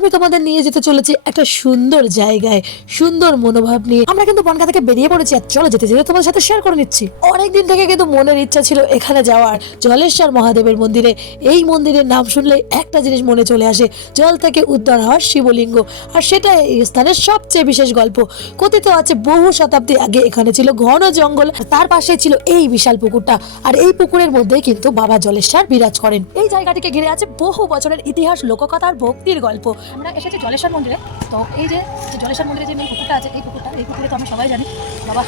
আমি তোমাদের নিয়ে যেতে চলেছি একটা সুন্দর জায়গায়, সুন্দর মনোভাব নিয়ে। আমরা কিন্তু বনগা থেকে বেরিয়ে পড়েছি আর চলো যেতে যেতে তোমার সাথে শেয়ার করে নিচ্ছি। অনেকদিন থেকে কিন্তু মনের ইচ্ছা ছিল এখানে যাওয়ার, জলেশ্বর মহাদেবের মন্দিরে। এই মন্দিরের নাম শুনলে একটা জিনিস মনে চলে আসে, জল থেকে উদ্ধার হওয়ার শিবলিঙ্গ। আর সেটা এই স্থানের সবচেয়ে বিশেষ গল্প। কথিত আছে বহু শতাব্দী আগে এখানে ছিল ঘন জঙ্গল তার পাশে ছিল এই বিশাল পুকুরটা। আর এই পুকুরের মধ্যেই কিন্তু বাবা জলেশ্বর বিরাজ করেন। এই জায়গাটিকে ঘিরে আছে বহু বছরের ইতিহাস লোককথা আর ভক্তির গল্প। আমরা এসেছি জলেশ্বর মন্দিরে। তো এই যে জলেশ্বর মন্দিরে যে মেন পুকুরটা আছে, এই পুকুরটা, এই পুকুরে তো আমরা সবাই জানি। বাবা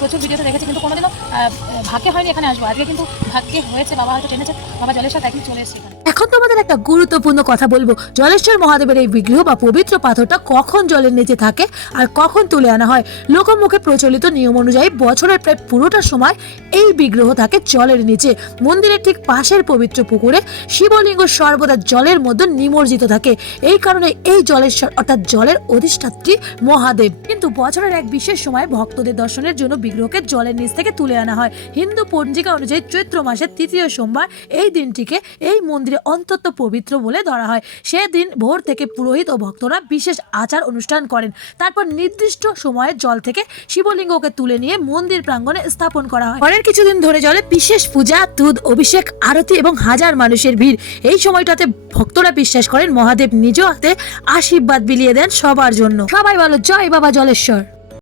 প্রচুর ভিডিওতে দেখেছি, কিন্তু কোনোদিনও ভাগ্যে হয়নি এখানে আসব। আজকে কিন্তু ভাগ্যে হয়েছে, বাবা হয়তো টেনেছে, বাবা জলেশ্বর একদিন চলে এসেছে এখানে। এখন তোমাদের একটা গুরুত্বপূর্ণ কথা বলব। জলেশ্বর মহাদেবের এই বিগ্রহ বা পবিত্র পাথরটা কখন জলের নিচে থাকে আর কখন তুলে আনা হয়? লোকমুখে প্রচলিত নিয়ম অনুযায়ী বছরের প্রায় পুরোটা সময় এই বিগ্রহ থাকে জলের নিচে। মন্দিরের ঠিক পাশের পবিত্র পুকুরে শিবলিঙ্গ সর্বদা জলের মধ্যে নিমজ্জিত থাকে। এই কারণে এই জলেশ্বর অর্থাৎ জলের অধিষ্ঠাত্রী মহাদেব। কিন্তু বছরের এক বিশেষ সময় ভক্তদের দর্শনের জন্য বিগ্রহকে জলের নিচ থেকে তুলে আনা হয়। হিন্দু পঞ্জিকা অনুযায়ী চৈত্র মাসের তৃতীয় সোমবার এই দিনটিকে এই মন্দিরে অন্তত পবিত্র বলে ধরা হয়। সেদিন ভোর থেকে পুরোহিত ও ভক্তরা বিশেষ আচার অনুষ্ঠান করেন। তারপর নির্দিষ্ট সময়ে জল থেকে শিবলিঙ্গকে তুলে নিয়ে মন্দির প্রাঙ্গণে স্থাপন করা হয়। পরের কিছুদিন ধরে জলে বিশেষ পূজা, দুধ, অভিষেক, আরতি এবং হাজার মানুষের ভিড়। এই সময়টাতে ভক্তরা বিশ্বাস করেন মহাদেব নিজ হাতে আশীর্বাদ বিলিয়ে দেন সবার জন্য। সবাই বলো, জয় বাবা জলেশ্বর।